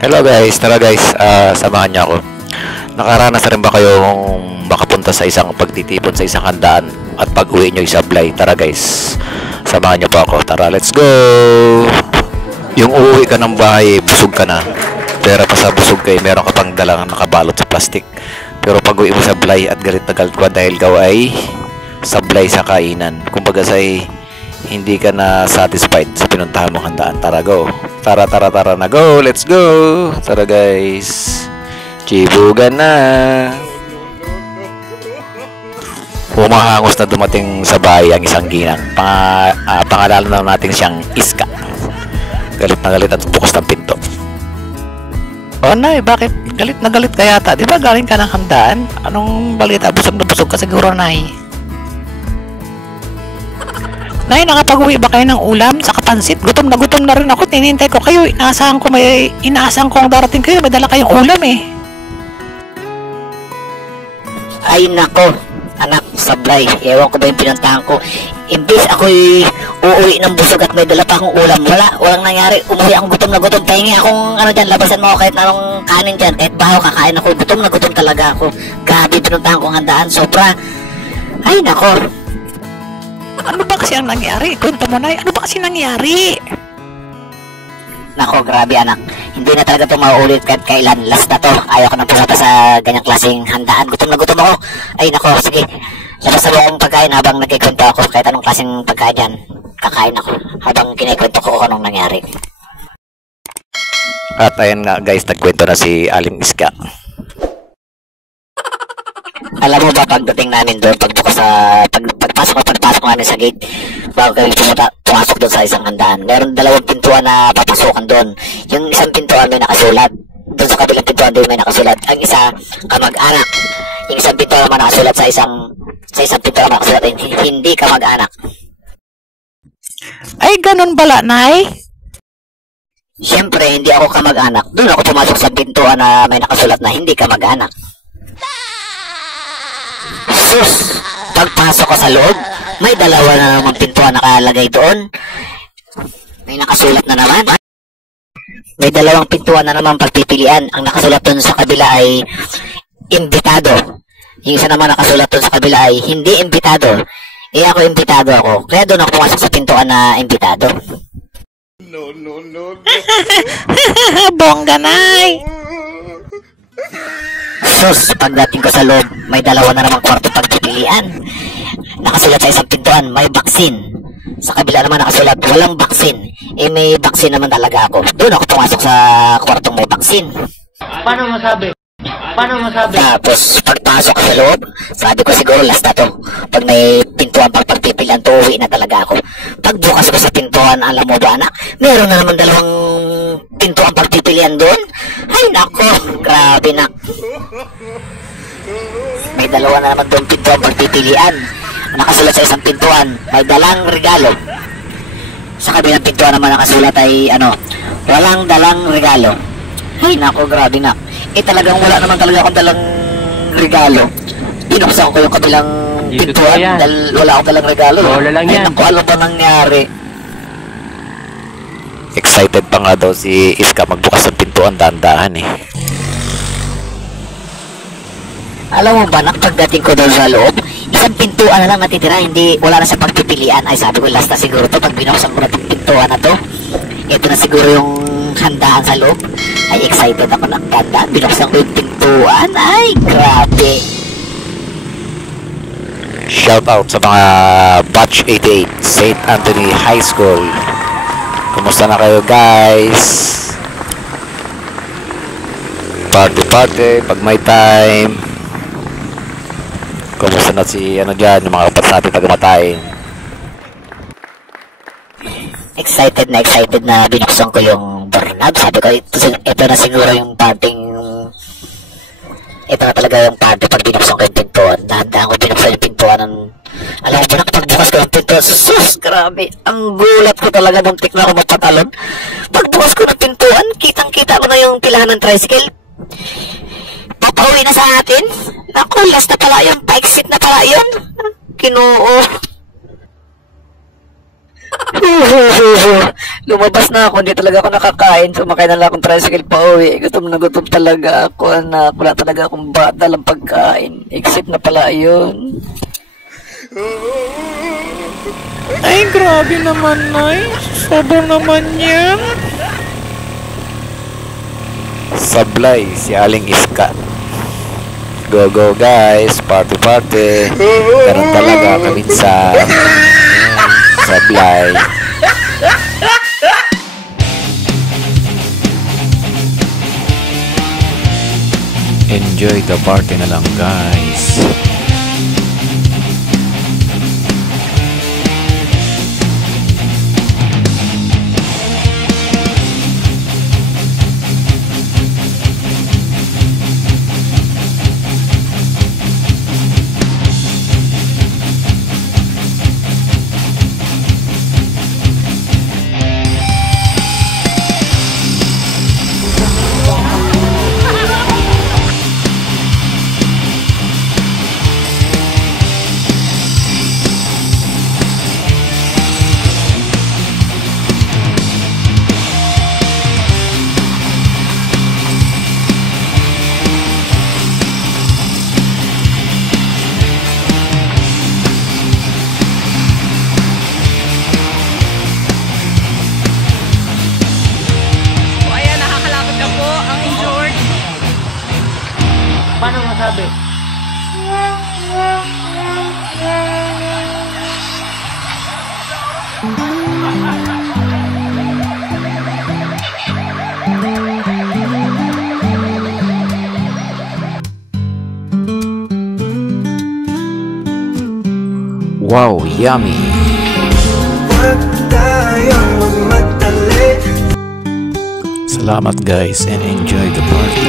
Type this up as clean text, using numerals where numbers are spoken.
Hello guys, tara guys, samahan niyo ako. Nakaranas na rin ba kayong makapunta sa isang pagtitipon sa isang handaan at pag-uwi nyo isablay? Tara guys, samahan niyo po ako. Tara, let's go! Yung uuwi ka ng bahay, busog ka na. Pero pa sa busog kayo, meron ka pang dalang nakabalot sa plastic. Pero pag-uwi mo sablay at galit na galit ka dahil gawa ay sablay sa kainan. Kumbaga say hindi ka na satisfied sa pinuntahan mong handaan. Tara, go! Tara na, go! Let's go! Tara guys, chibugan na! Humahangos na dumating sa bahay ang isang ginang. Pangalanan na natin siyang Iska. Galit na galit at bukas ng pinto. Oh nay, bakit galit na galit ka yata? Di ba galing ka ng handaan? Anong balita? Busog na busog ka siguro, nay. Nay, nakapag-uwi ba kayo ng ulam sa kapansit? Gutom na rin ako. Tinintay ko kayo. Inaasahan ko ang darating kayo. May dala kayong ulam eh. Ay nako, anak, sablay. Ewan ko ba yung pinuntahan ko. Imbis ako'y uuwi ng busog at may dala pa akong ulam. Walang nangyari. Umuwi akong gutom na gutom. Pahingi akong labasan mo kahit anong kanin dyan. Kahit bahaw kakain ako. Gutom na gutom talaga ako. Grabe pinuntahan kong handaan. Sobra. Ay nako. Ano ba kasi ang nangyari? Kwento mo, nay. Ano ba kasi nangyari? Nako, grabe anak. Hindi na talaga ito mauulit kahit kailan. Last na to. Ayaw ko na pumunta sa ganyang klaseng handaan. Gutom na gutom ako. Ay nako, sige. Labas na akong pagkain habang nagkikwento ako. Kahit anong klaseng pagkain yan, kakain ako. Habang kinikwento ko anong nangyari. At ayan nga guys, nagkwento na si Aling Iska. Alam mo ba, pagdating namin doon, pagpasok namin sa gate, bago kami pumasok doon sa isang handaan, meron dalawang pintuan na papasukan doon. Yung isang pintuan may nakasulat, doon sa kabilang pintuan din may nakasulat. Ang isa, kamag-anak. Yung isang pintuan naman nakasulat sa isang pintuan nakasulat, hindi kamag-anak. Ay, ganun bala, nay. Siyempre, hindi ako kamag-anak. Doon ako pumasok sa pintuan na may nakasulat na hindi kamag-anak. Sus! Pagpasok ko sa loob, may dalawa na namang pintuan nakalagay doon. May nakasulat na naman. May dalawang pintuan na naman pagpipilian. Ang nakasulat doon sa kabila ay imbitado. Yung isa naman nakasulat doon sa kabila ay hindi imbitado. Eh ako imbitado ako. Kaya doon ako pumasok sa pintuan na imbitado. No. Bongga, nay. Sus, pagdating ko sa loob, may dalawa na namang kwarto pagpipilian. Nakasulat sa isang pintuan, may baksin. Sa kabila naman nakasulat, walang baksin. Eh may baksin naman talaga ako. Doon ako pumasok sa kwartong may baksin. Paano masabi? Tapos, pagpasok ko sa loob, sabi ko siguro last na to. Pag may pintuan pang pagpipilian to, uwi na talaga ako. Pagbukas ko sa pintuan, alam mo ba anak, meron na naman dalawang pintuan pagpipilian doon. Ay nako, grabe nak. May dalawa na naman doon pintuan pagpipilian. Nakasulat sa isang pintuan, may dalang regalo. Sa kabilang pintuan naman nakasulat ay walang dalang regalo. Ay nako, grabe nak. Eh talagang wala naman talaga akong dalang regalo. Binuksan ko yung kabilang pintuan dahil wala akong dalang regalo. Ay naku, alam ba nangyari? Excited pa nga daw si Iska magbukas ng pintuan, dahan-dahan eh. Alam mo ba, pagdating ko doon sa loob, isang pintuan na lang natitira, wala na sa pagpipilian. Ay sabi ko, last na siguro to, pag binuksan ko na itong pintuan na to, ito na siguro yung handaan sa loob. Ay excited ako ng ganda, binuksan ko yung pintuan. Ay grabe. Shout out sa mga Batch 88 St. Anthony High School. Kumusta na kayo guys? Party pag may time. Kumusta na si dyan, yung mga kapatid natin taga-Matayin? Excited na binuksan ko yung doorknob. Sabi ko, ito na siguro yung parting, ito na talaga yung party pag binuksan ko yung pintuan. Dahan-dahan ko binuksan yung pintuan ng, alam mo ba, pagbukas ko yung pintuan, sus, grabe, ang gulat ko talaga, muntik na ako mapatalon. Pagbukas ko ng pintuan, kitang-kita ko na yung pilahan ng tricycle. Papauwi na sa atin. Naku, last na pala yun, pa-exit na pala yun. Kinoo. Lumabas na ako, hindi talaga ako nakakain. Sumakay na lang akong tricycle pa uwi. Gutom na gutom talaga ako, anak. Wala talaga akong dalang pagkain. Except na pala yun. Ay, grabe naman, Nay. Sobrang naman yan. Sablay, si Aling Iska. Go go guys, party party. Ganun talaga kaminsan. Sablay. Enjoy the party na lang guys. Paano masabi? Wow, yummy. Salamat guys and enjoy the party.